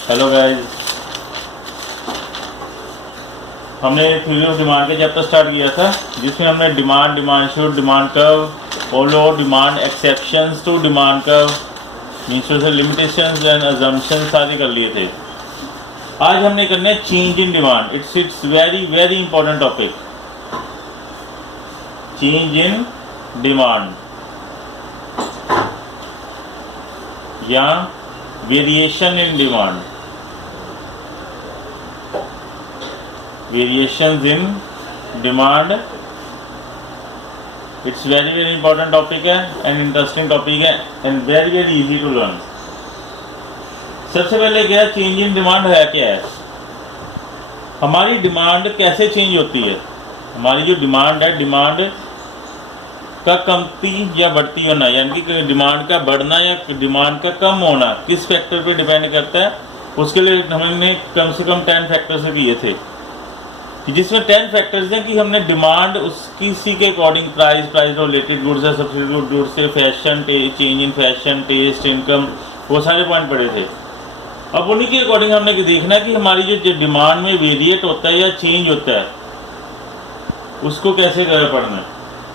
Hello guys, हमने theory of demand का chapter start किया था जिसमें हमने demand should, demand curve, follow demand exceptions to demand curve, means limitations and assumptions सारे कर लिए थे। आज हमने करना है change in demand. It's very very important topic, change in demand या variation in demand, variations in demand. It's very very important topic है एंड इंटरेस्टिंग टॉपिक है and very very easy to learn. सबसे पहले क्या change in demand है, क्या है, हमारी डिमांड कैसे चेंज होती है। हमारी जो डिमांड है, डिमांड का कमती या बढ़ती होना, यानी कि डिमांड का बढ़ना या डिमांड का कम होना किस फैक्टर पे डिपेंड करता है। उसके लिए हमने कम से कम 10 फैक्टर से किए थे, जिसमें 10 फैक्टर्स हैं कि हमने डिमांड उसकी सी के अकॉर्डिंग प्राइस रिलेटेड गुड्स है, सब्सिट्यूट गुड्स से, fashion, change in fashion, taste, income, वो सारे पॉइंट पड़े थे। अब उन्हीं के अकॉर्डिंग हमने देखना कि हमारी जो डिमांड में वेरिएट होता है या चेंज होता है उसको कैसे पढ़ना है,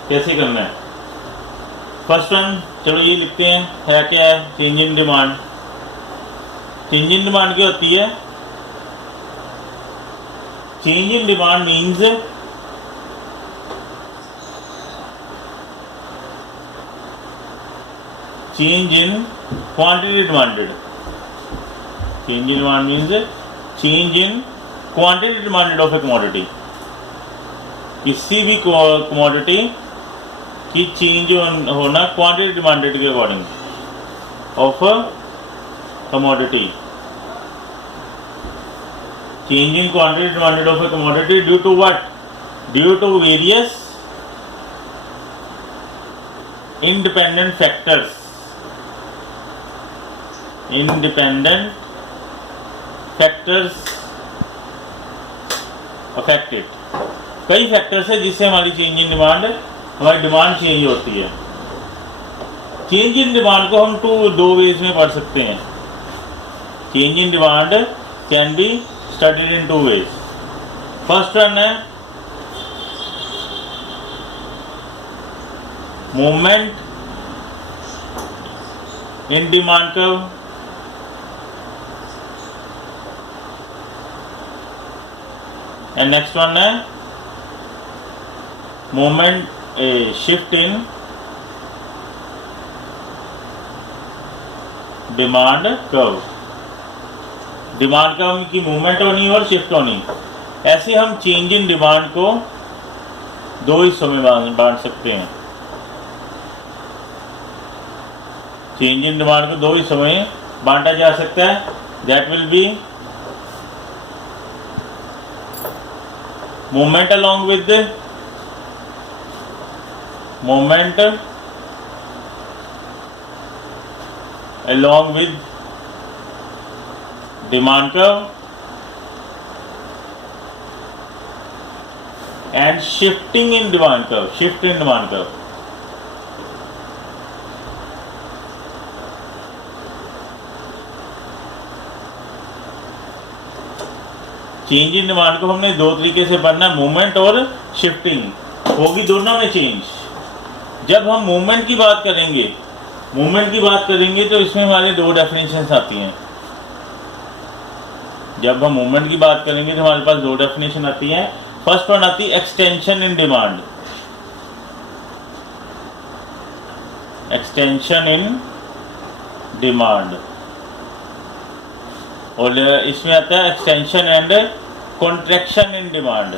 कैसे करना है। फर्स्ट वन, चलो ये लिखते हैं, है क्या है change in demand. Change in demand क्या होती है? Change in demand means change in quantity demanded. Change in demand means change in quantity demanded of A commodity. किसी भी कमोडिटी की चेंज होना क्वांटिटी डिमांडेड के according of a commodity. Change in quantity demanded of a commodity due to what? Due to various independent factors. Independent factors affect it. कई factors है जिससे हमारी change in demand, हमारी demand change होती है। Change in demand को हम दो वेज में पढ़ सकते हैं। Change in demand can be studied in two ways. First one है movement in demand curve, and next one है movement shift in demand curve। Demand का की मूवमेंट होनी और शिफ्ट होनी। ऐसे हम चेंज इन डिमांड को दो हिस्सों में बांट सकते हैं। चेंज इन डिमांड को दो हिस्सों में बांटा जा सकता है। That will be movement along with demand curve and shifting in demand curve, shift in demand curve। Change in demand को हमने दो तरीके से पढ़ना है, मूवमेंट और शिफ्टिंग होगी दोनों में चेंज। जब हम मूवमेंट की बात करेंगे तो इसमें हमारे दो डेफिनेशंस आती हैं। जब हम मूवमेंट की बात करेंगे तो हमारे पास दो डेफिनेशन आती है। फर्स्ट वन आती है extension in demand, extension in demand, और इसमें आता है extension and contraction in demand.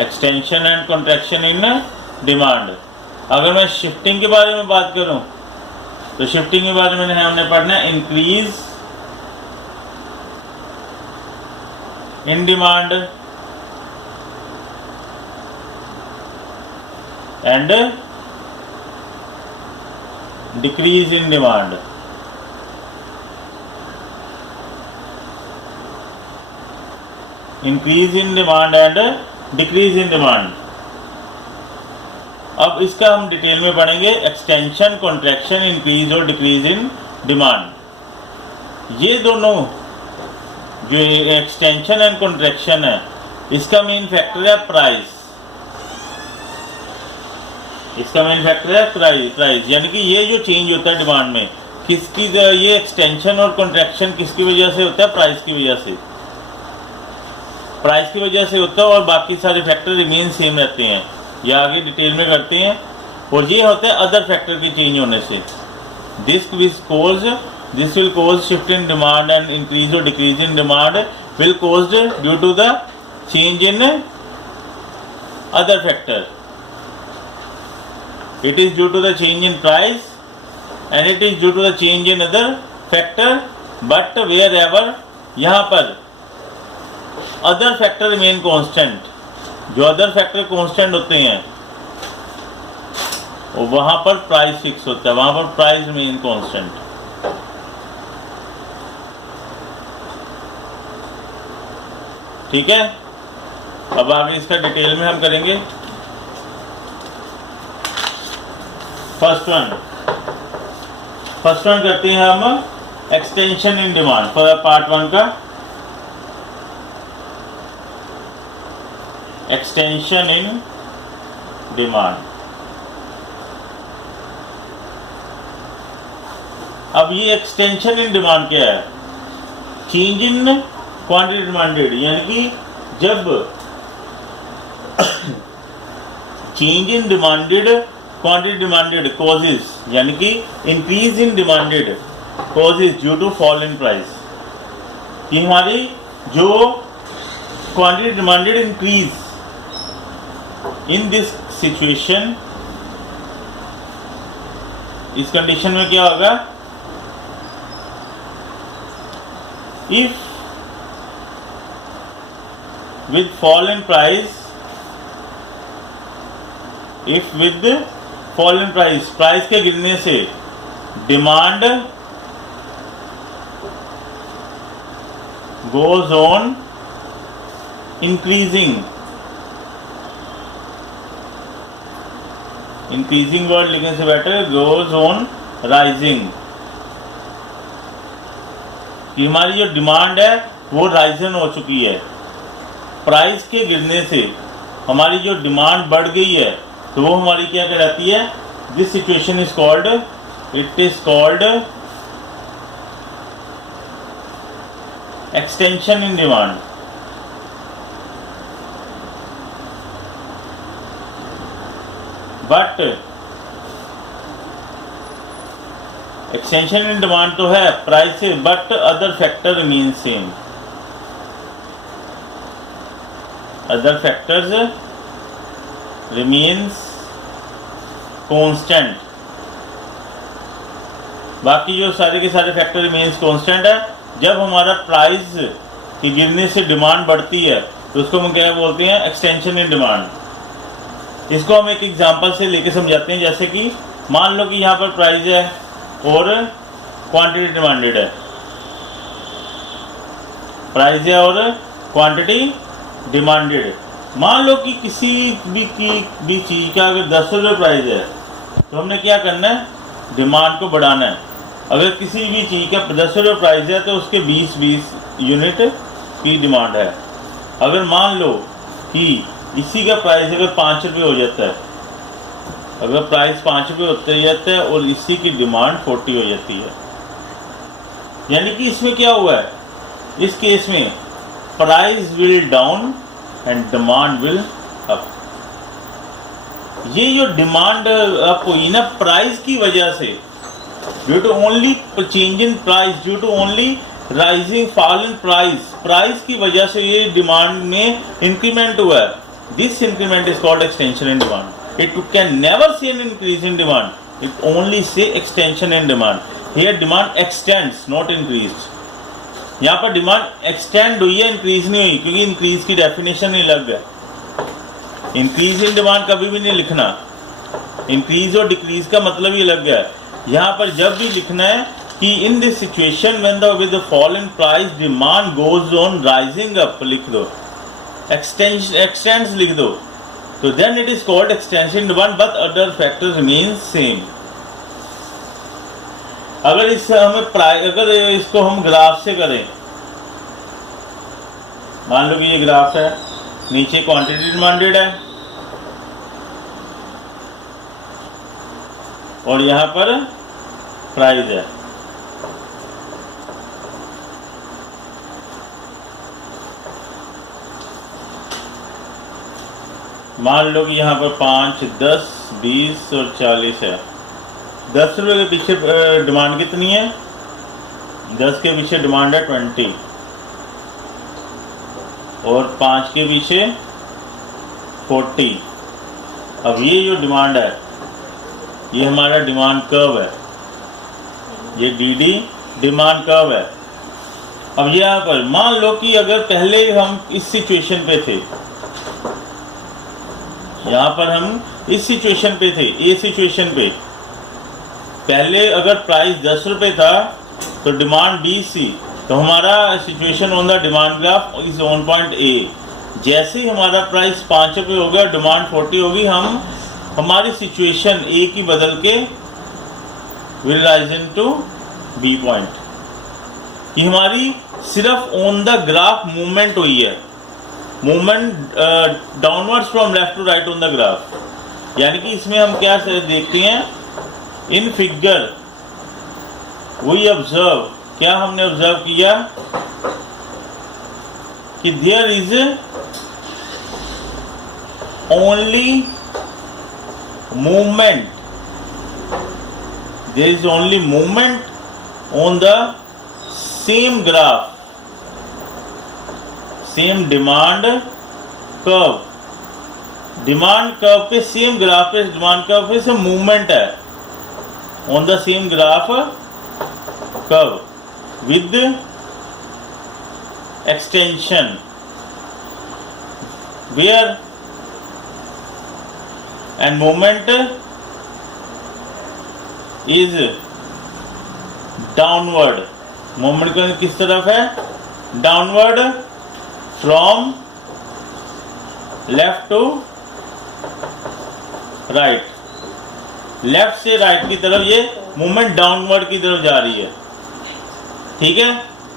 Extension and contraction in demand. अगर मैं शिफ्टिंग के बारे में बात करूं तो शिफ्टिंग के बारे में हमने पढ़ना है increase in demand and decrease in demand. Increase in demand and decrease in demand. अब इसका हम डिटेल में पढ़ेंगे, एक्सटेंशन, कॉन्ट्रैक्शन, इंक्रीज और डिक्रीज इन डिमांड। ये दोनों जो एक्सटेंशन एंड कॉन्ट्रैक्शन है, इसका मेन फैक्टर है प्राइस। इसका मेन फैक्टर है प्राइस, यानी कि ये जो चेंज होता है डिमांड में, किसकी, ये एक्सटेंशन और कॉन्ट्रैक्शन किसकी वजह से होता है? प्राइस की वजह से। प्राइस की वजह से होता है और बाकी सारे फैक्टर रिमेन सेम रहते हैं। ये आगे डिटेल में करते हैं। और ये होता है अदर फैक्टर के चेंज होने से। This will cause shift in demand and increase और decrease in demand will caused due to the change in other factor. It is due to the change in price and it is due to the change in other factor, but wherever यहाँ पर other factor remain constant, जो other factor constant होते हैं वहाँ पर price fix होता है, वहाँ पर price remain constant। ठीक है, अब आगे इसका डिटेल में हम करेंगे। फर्स्ट वन करते हैं हम extension in demand for part 1 का। Extension in demand. अब ये एक्सटेंशन इन डिमांड क्या है? चेंज इन क्वांटिटी डिमांडेड, यानी कि जब change in demanded quantity demanded causes, यानी कि increase in demanded causes due to fall in price, कि हमारी जो quantity demanded increase in this situation, इस कंडीशन में क्या होगा? If with fall in price, if with fall in price, price के गिरने से demand goes on increasing, increasing word लिखने से बेटर goes on rising, कि हमारी जो डिमांड है वो राइजन हो चुकी है। प्राइस के गिरने से हमारी जो डिमांड बढ़ गई है तो वो हमारी क्या कहलाती है? This situation is called, it is called extension in demand. But extension in demand तो है प्राइस से, but other factor remain same. other factors remains constant, बाकी जो सारे के सारे फैक्टर रिमेन्स कांस्टेंट है। जब हमारा प्राइस के गिरने से डिमांड बढ़ती है तो उसको हम क्या बोलते हैं? Extension in demand. इसको हम एक एग्जांपल से लेके समझाते हैं। जैसे कि मान लो कि यहाँ पर प्राइस है और क्वांटिटी डिमांडेड है, प्राइस है और क्वांटिटी डिमांडेड। मान लो कि किसी भी चीज़ का अगर 10 रुपये प्राइस है तो हमने क्या करना है? डिमांड को बढ़ाना है। अगर किसी भी चीज़ का 10 रुपये प्राइस है तो उसके 20 यूनिट की डिमांड है। अगर मान लो कि इसी का प्राइस अगर 5 रुपये हो जाता है, अगर प्राइस 5 रुपये होते जाता है और इसी की डिमांड 40 हो जाती है, यानी कि इसमें क्या हुआ है? इस केस में price will down and demand will up. ये जो डिमांड अप हुई ना प्राइस की वजह से, due to only change in price, due to only rising fall in price, price की वजह से ये डिमांड में इंक्रीमेंट हुआ है। This increment is called extension in demand. It can never see an increase in demand, it only say extension in demand. Here demand extends not increased. यहाँ पर demand extend हुई है, इंक्रीज नहीं हुई, क्योंकि इंक्रीज की डेफिनेशन नहीं लग गया। इंक्रीज इन डिमांड कभी भी नहीं लिखना। इंक्रीज और डिक्रीज का मतलब ही लग गया है। यहाँ पर जब भी लिखना है कि in this situation when the with the fall in price demand goes on rising up लिख दो, एक्सटेंड्स लिख दो। तो then it is called extension in demand but other factor remain same. अगर इसको हम ग्राफ से करें, मान लो कि ये ग्राफ है, नीचे क्वांटिटी डिमांडेड है और यहां पर प्राइस है। मान लो कि यहाँ पर 5, 10, 20 और 40 है। 10 रुपये के पीछे डिमांड कितनी है? 10 के पीछे डिमांड है 20 और 5 के पीछे 40। अब ये जो डिमांड है ये हमारा डिमांड कर्व है, ये DD डिमांड कर्व है। अब यहाँ पर मान लो कि अगर पहले हम इस सिचुएशन पे थे, यहाँ पर हम इस सिचुएशन पे थे, ये सिचुएशन पे पहले अगर प्राइस 10 रुपये था तो डिमांड 20 थी, तो हमारा situation on the demand graph is on point A. जैसे ही हमारा प्राइस 5 रुपये हो गया, डिमांड 40 होगी, हम हमारी सिचुएशन ए की बदल के will rise into B point. ये हमारी सिर्फ ऑन द ग्राफ मूवमेंट हुई है, movement downwards from left to right on the graph. यानी कि इसमें हम क्या देखते हैं, इन फिगर वी ऑब्जर्व, क्या हमने ऑब्जर्व किया कि there is only movement, there is only movement on the same graph, same demand curve. Demand curve पे सेम ग्राफ पे, डिमांड कर्व पे से मूवमेंट है on the same graph curve with extension where and movement is downward. Movement किस तरफ है? Downward from left to right, left से right की तरफ ये मूवमेंट डाउनवर्ड की तरफ जा रही है। ठीक है,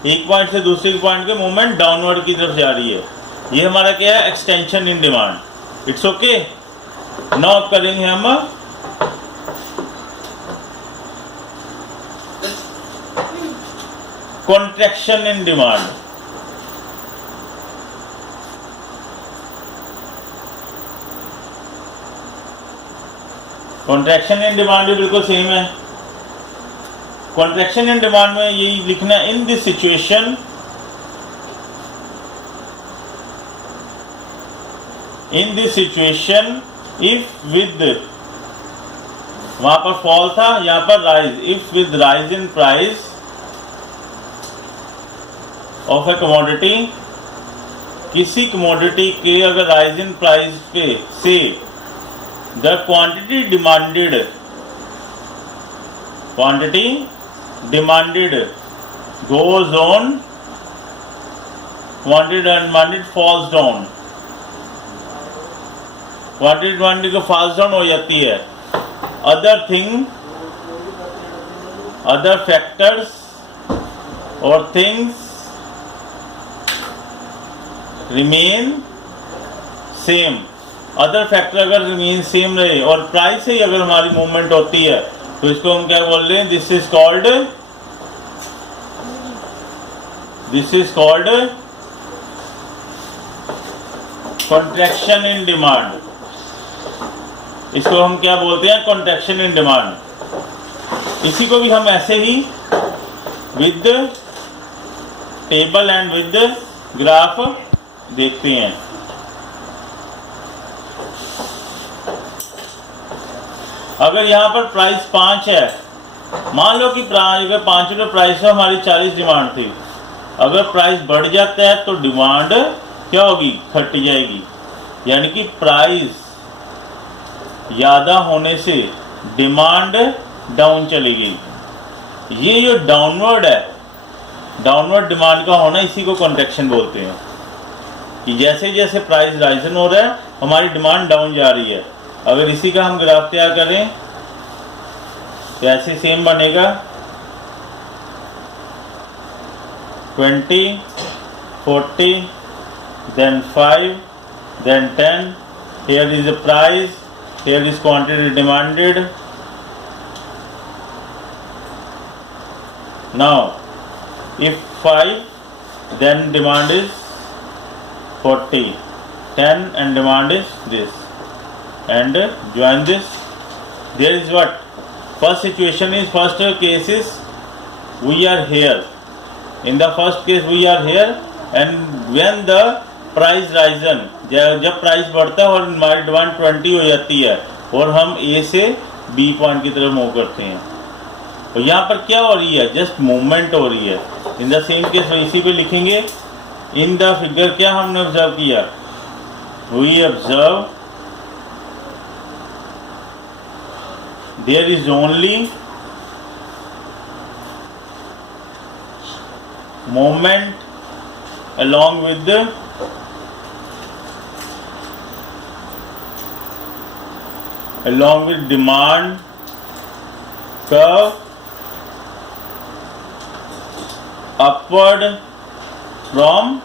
एक पॉइंट से दूसरे पॉइंट के मूवमेंट डाउनवर्ड की तरफ जा रही है। ये हमारा क्या है? Extension in demand. It's okay. Now करेंगे हम contraction in demand. Contraction in demand भी बिल्कुल सेम है। कॉन्ट्रैक्शन इन डिमांड में यही लिखना, इन this situation, in this situation if with, वहां पर फॉल था, यहां पर rise, if with rise in price of A commodity, किसी कमोडिटी के अगर राइज इन प्राइस पे से the quantity demanded goes on, quantity demanded falls down, quantity demanded को falls down हो जाती है। other factors or things remain same। Other factor अगर रिमेन सेम रहे और प्राइस से ही अगर हमारी मूवमेंट होती है तो इसको हम क्या बोल रहे हैं? This is called contraction in demand. इसको हम क्या बोलते हैं? Contraction in demand. इसी को भी हम ऐसे ही with table and with graph देखते हैं। अगर यहाँ पर प्राइस 5 है, मान लो कि अगर 5 रुपये प्राइस है, हमारी 40 डिमांड थी। अगर प्राइस बढ़ जाता है तो डिमांड क्या होगी? घट जाएगी। यानी कि प्राइस ज़्यादा होने से डिमांड डाउन चली गई। ये जो डाउनवर्ड है, डाउनवर्ड डिमांड का होना, इसी को कॉन्ट्रैक्शन बोलते हैं। कि जैसे जैसे प्राइस राइजन हो रहा है हमारी डिमांड डाउन जा रही है। अगर इसी का हम ग्राफ तैयार करें तो ऐसे सेम बनेगा 20, 40, then 5, then 10. Here is the price, here is quantity demanded. Now if 5, then demand is 40, 10 and demand is this, and join this. There is what? First situation is, first case is we are here. In the first case we are here, and when the price Ryzen, जब price बढ़ता है और हमारी demand 20 हो जाती है और हम ए से बी पॉइंट की तरफ मूव करते हैं, और यहाँ पर क्या हो रही है? जस्ट मूवमेंट हो रही है। इन द सेम केस इसी पे लिखेंगे। इन द फिगर क्या हमने ऑब्जर्व किया? We observe there is only movement along with the demand curve upward from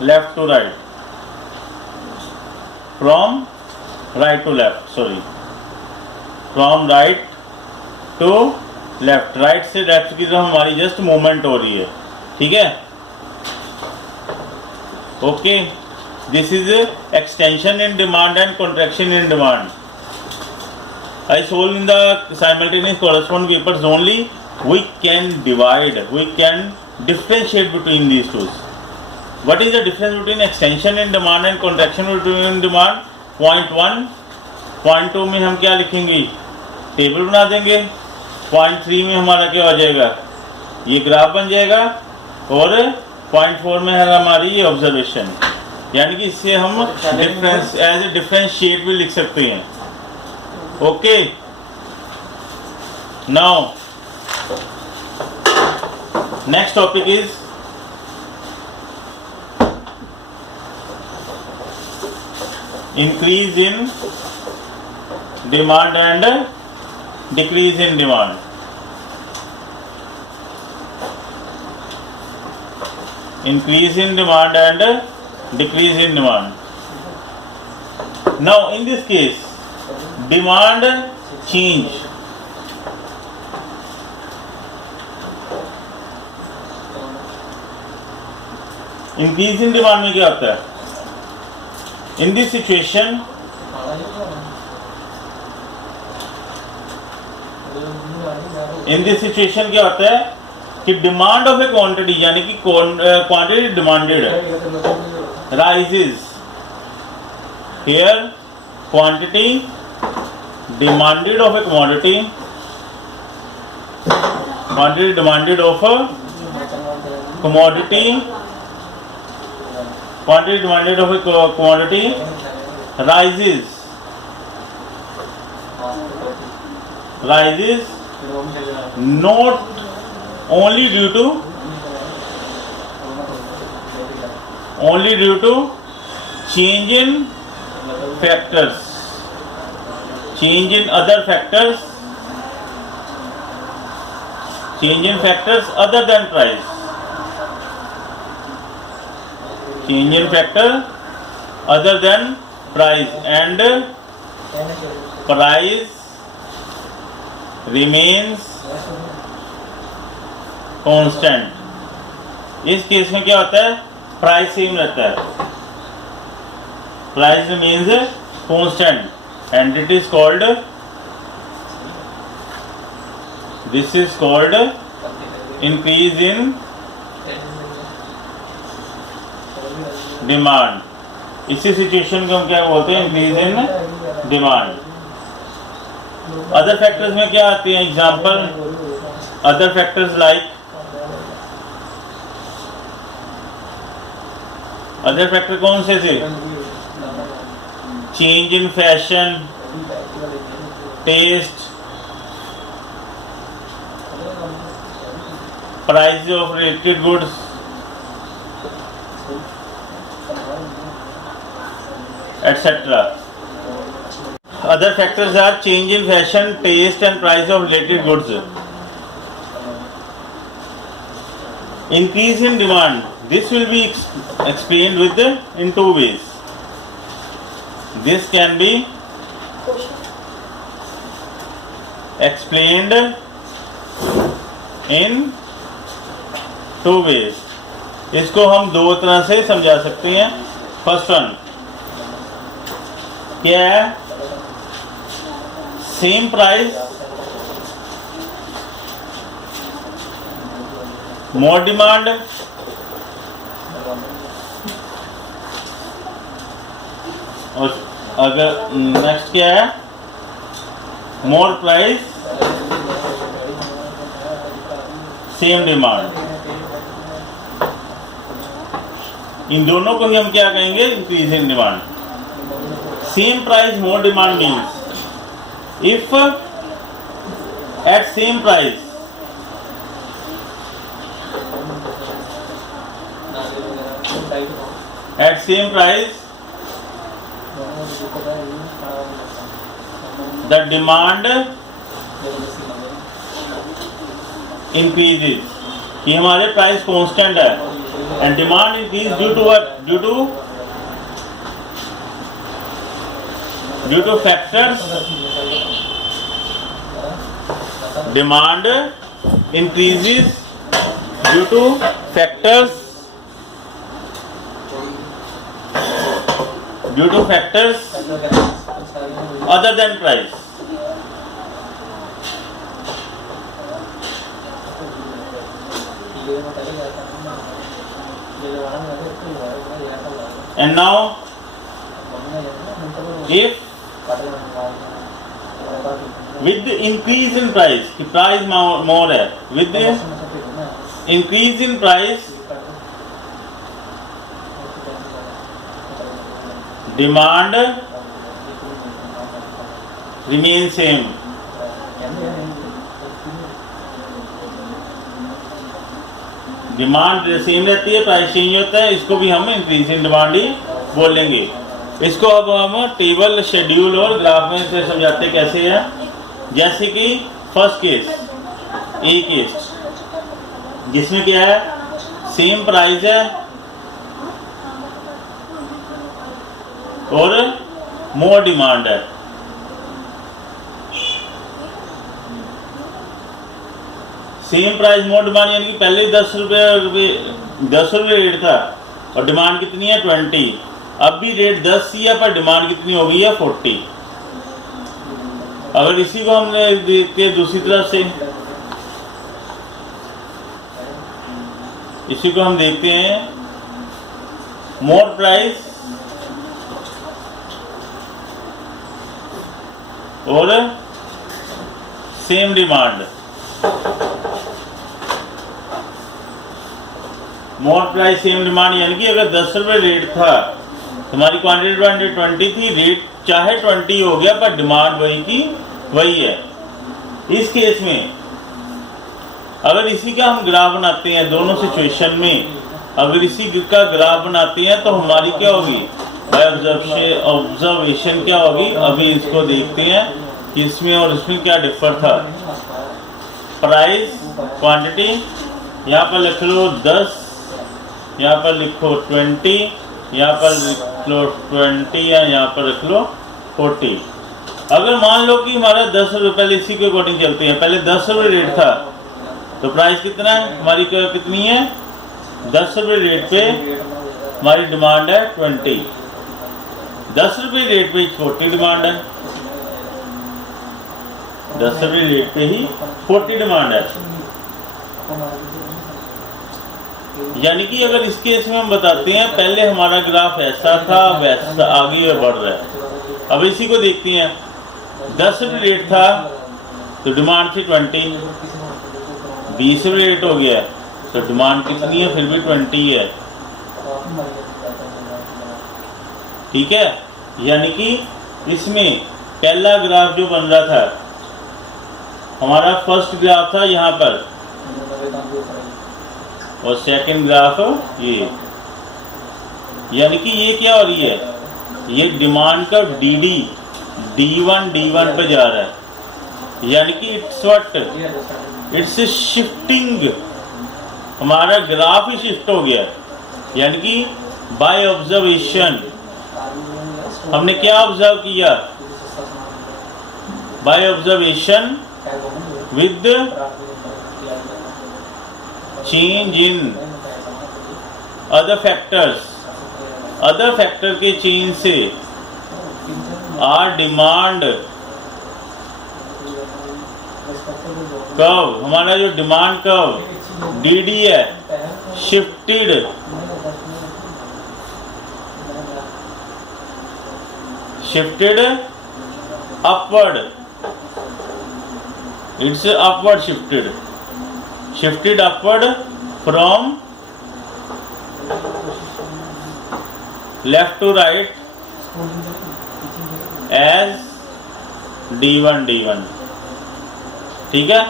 left to right, from right to left, sorry, from right to left, right से left की तरफ हमारी just movement हो रही है। ठीक है, okay. This is extension in demand and contraction in demand. I told in the simultaneous corresponding papers only we can divide, we can differentiate between these two. What is the difference between extension in demand and contraction between demand? Point 1, point 2 में हम क्या लिखेंगे? Table बना देंगे। Point 3 में हमारा क्या हो जाएगा? ये ग्राफ बन जाएगा, और पॉइंट 4 में है हमारी ये ऑब्जर्वेशन। यानी कि इससे हम डिफरेंस एज ए डिफरेंशिएट भी लिख सकते हैं। Okay, now next topic is increase in demand and decrease in demand. Increase in demand and decrease in demand. Now in this case, demand change. Increase in demand में क्या होता है? In this situation, क्या होता है कि demand of A quantity, यानी कि quantity demanded rises. Here quantity demanded of A commodity, quantity demanded of a commodity, quantity demanded of A commodity rises not only due to change in factors, change in other factors, change in factors other than price, change in factor other than price, and price remains constant. इस case में क्या होता है? Price same रहता है, price means constant, and it is called, this is called increase in demand. इसी situation को हम क्या बोलते हैं? Increase in demand. Other factors में क्या आते हैं? Example, other factors like, other factor कौन से थे? Change in fashion, taste, price of related goods, etc. Other factors are change in fashion, taste and price of related goods. Increase in demand. This will be explained in two ways. This can be explained in two ways. इसको हम दो तरह से समझा सकते हैं. First one क्या है? सेम प्राइस, मोर डिमांड, और अगर नेक्स्ट क्या है? More price, same demand. इन दोनों को ही हम क्या कहेंगे? Increase in demand. Same price more demand means if at same price the demand increases. ये हमारे प्राइस कांस्टेंट है and demand increase due to what? Due to factors. Demand increases due to factors other than price. And now if with the increase in price, कि price more है, with the increase in price demand remains same. Demand same रहती है, price change होता है. इसको भी हम increase in demand ही बोलेंगे. इसको अब हम टेबल, शेड्यूल और ग्राफ में से समझाते कैसे है. जैसे कि फर्स्ट केस, ए केस, जिसमें क्या है? सेम प्राइस है और मोर डिमांड है. सेम प्राइस मोर डिमांड यानी कि पहले 10 रुपये रेट था और डिमांड कितनी है? 20. अब भी रेट 10 ही है पर डिमांड कितनी हो गई है? 40. अगर इसी को हमने देखते हैं दूसरी तरफ से, इसी को हम देखते हैं मोर प्राइस और सेम डिमांड. मोर प्राइस सेम डिमांड यानी कि अगर 10 रुपये रेट था, हमारी क्वांटिटी 20 थी, रेट चाहे 20 हो गया पर डिमांड वही की वही है. इस केस में अगर इसी का हम ग्राफ बनाते हैं, दोनों सिचुएशन में अगर इसी का ग्राफ बनाते हैं तो हमारी क्या होगी? ऑब्जर्वेशन क्या होगी? अभी इसको देखते हैं कि इसमें और इसमें क्या डिफर था. प्राइस, क्वांटिटी, यहाँ पर लिख लो 10, यहाँ पर लिखो 20, यहाँ पर लिख लो 20 या यहाँ पर लिख लो 40. अगर मान लो कि हमारा 10 रुपये, पहले इसी के अकॉर्डिंग चलते हैं, पहले 10 रुपये रेट था तो प्राइस कितना है? हमारी कितनी है? 10 रुपये रेट पे हमारी डिमांड है 20. 10 रुपये रेट पे 40 डिमांड है. 10 रुपये रेट पे ही 40 डिमांड है. यानी कि अगर इस केस में हम बताते हैं पहले हमारा ग्राफ ऐसा था, वैसा आगे बढ़ रहा है. अब इसी को देखते हैं, 10 रुपये रेट था तो डिमांड थी 20. 20 रुपये रेट हो गया तो डिमांड कितनी है? फिर भी 20 है. ठीक है. यानी कि इसमें पहला ग्राफ जो बन रहा था, हमारा फर्स्ट ग्राफ था यहाँ पर और सेकंड ग्राफ ये. यानी कि ये क्या हो रही है? ये डिमांड का डी वन पे जा रहा है, यानी कि इट्स शिफ्टिंग, हमारा ग्राफ ही शिफ्ट हो गया। यानी कि बाय ऑब्जर्वेशन हमने क्या ऑब्जर्व किया, by observation with change in other factor के चेंज से आर डिमांड कर्व, हमारा जो डिमांड कर्व डी है shifted upward, it's upward shifted upward from left to right as D1 ठीक है।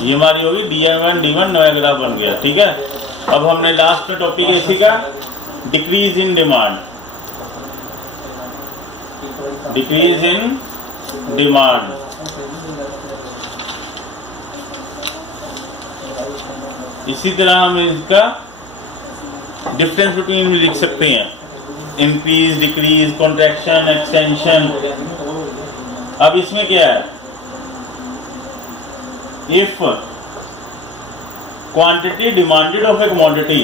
ये हमारी होगी D1 नया ग्राफ बन गया। ठीक है, अब हमने लास्ट में टॉपिक इसी का डिक्रीज इन डिमांड, इसी तरह हम इसका डिफरेंस बिटवीन भी लिख सकते हैं, इंक्रीज, डिक्रीज, कॉन्ट्रैक्शन, एक्सटेंशन। अब इसमें क्या है, if quantity demanded of A commodity,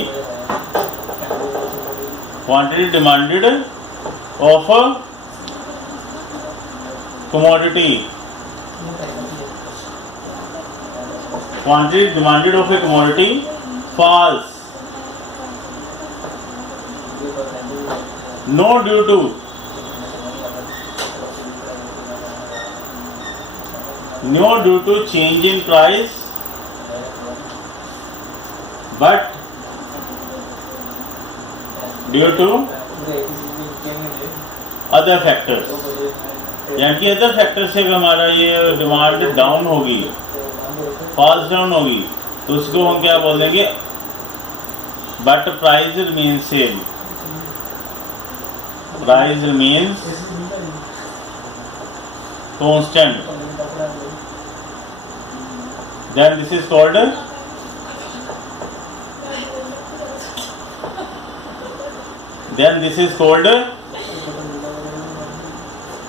quantity demanded of a commodity, quantity demanded of a commodity falls, not due to change in price, but due to other factors। यानी कि other factor से हमारा ये demand down होगी, falls down होगी, तो उसको हम क्या बोल देंगे, but price remains same, price remains constant, then this is called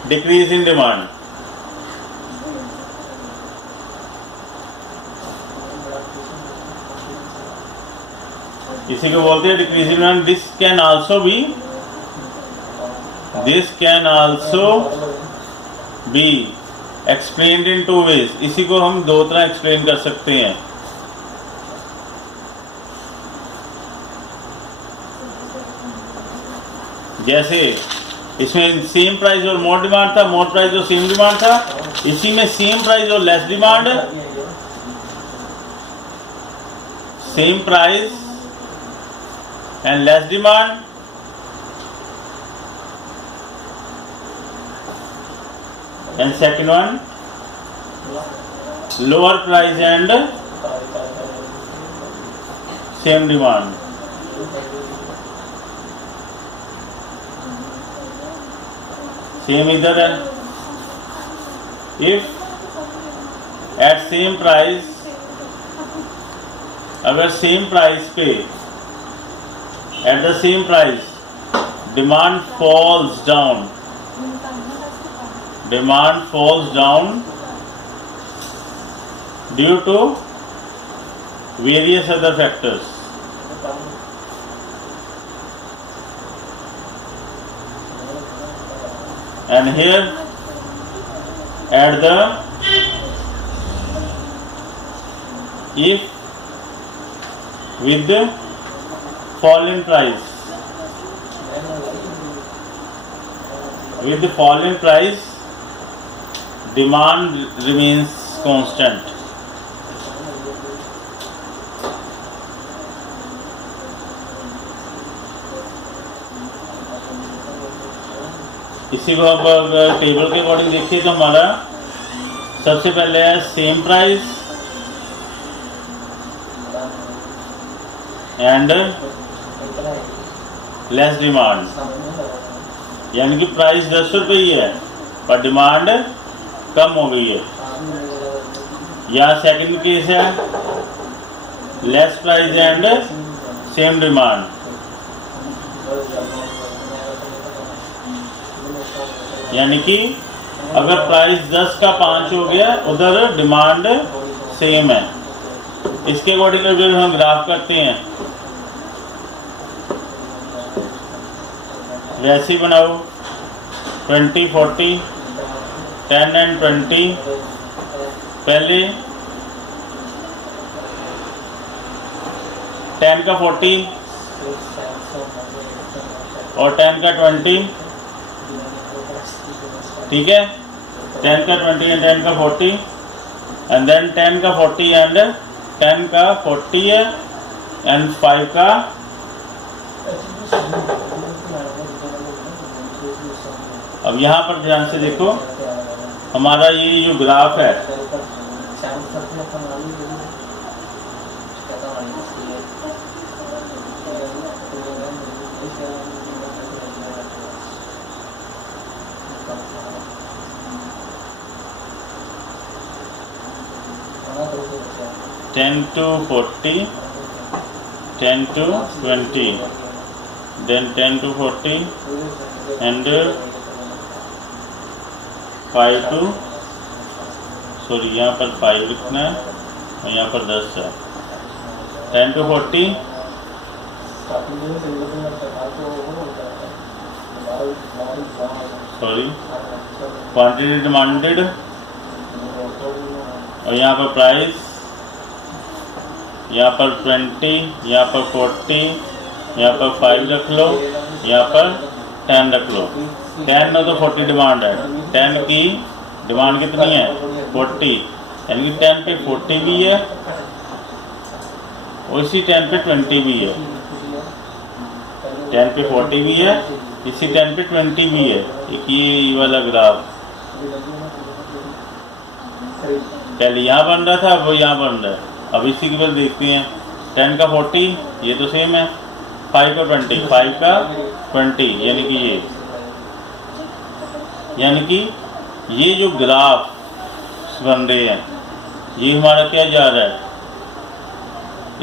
decrease in demand. इसी को बोलते हैं decrease in demand. This can also be explained in two ways. इसी को हम दो तरह एक्सप्लेन कर सकते हैं। जैसे इसमें सेम प्राइस और मोर डिमांड था, मोर प्राइस और सेम डिमांड था। इसी में सेम प्राइस और less demand, same price and less demand, and second one lower price and same demand. Same इधर है, इफ एट सेम प्राइस, अगर सेम प्राइस पे at the same price demand falls down due to various other factors, and here at the if with the fall in price, demand remains constant। इसी को अब table के according देखिए तो हमारा सबसे पहले है same price and less demand. यानी कि प्राइस 10 रुपये ही है पर डिमांड कम हो गई है। यहाँ सेकंड केस है less price and same demand. यानी कि अगर प्राइस 10 का 5 हो गया, उधर डिमांड सेम है। इसके अकॉर्डिंग अगर हम ग्राफ करते हैं वैसे ही बनाओ 20, 40, 10 एंड 20। पहले 10 का 40 और 10 का 20, ठीक है। 10 का 20 एंड 10 का 40 एंड देन 10 का 40 एंड 10 का 40 है एंड 5 का अब यहाँ पर ध्यान से देखो, हमारा ये जो ग्राफ है (10 to 40, 10 to 20, then 10 to 40 and 5 to sorry यहाँ पर 5 लिखना है और यहाँ पर 10 है। 10 to 40 सॉरी क्वांटिटी डिमांडेड और यहाँ पर प्राइस, यहाँ पर 20, यहाँ पर 40, यहाँ पर 5 रख लो, यहाँ पर 10 रख लो। 10 में तो 40 डिमांड है, 10 की डिमांड कितनी है 40, यानी कि 10 पे 40 भी है और इसी 10 पे 20 भी है। 10 पे 40 भी है, इसी 10 पे 20 भी है। एक ये वाला ग्राफ पहले यहाँ बन रहा था, अब वो यहाँ बन रहा है। अब इसी के बाद देखते हैं 10 का 40 ये तो सेम है, 5 का 20, 5 का 20 यानी कि ये जो ग्राफ बन रहे हैं ये हमारा क्या जा रहा है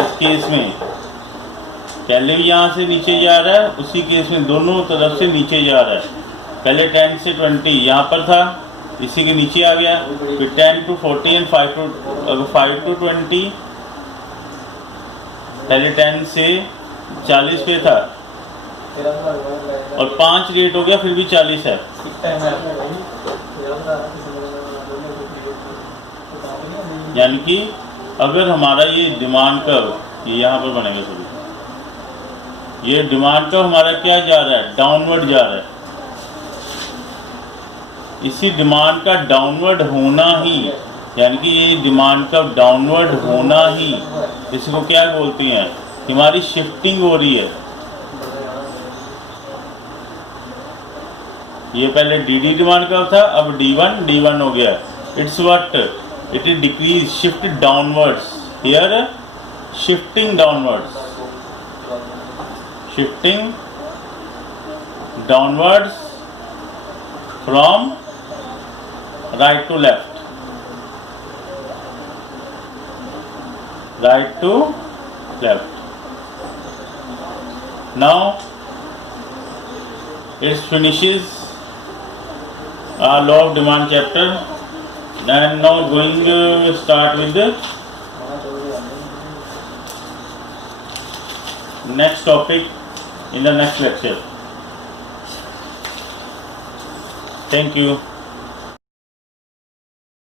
इस केस में, पहले भी यहाँ से नीचे जा रहा है, उसी केस में दोनों तरफ से नीचे जा रहा है। पहले 10 से 20 यहाँ पर था, इसी के नीचे आ गया, फिर 10 to 40 एंड 5 to 20, पहले 10 से 40 पे था और 5 रेट हो गया, फिर भी 40 है। यानी कि अगर हमारा ये डिमांड कर्व ये यहाँ पर बनेगा, सभी ये डिमांड कर्व हमारा क्या जा रहा है, डाउनवर्ड जा रहा है। इसी डिमांड का डाउनवर्ड होना ही, यानी कि ये डिमांड का डाउनवर्ड होना ही इसको क्या बोलते हैं, हमारी शिफ्टिंग हो रही है। ये पहले डी डिमांड का था, अब D1 हो गया। It's what, it is decrease, shift downwards, here shifting downwards, shifting downwards from right to left, right to left. Now it finishes our law of demand chapter, and now going to start with the next topic in the next lecture. Thank you.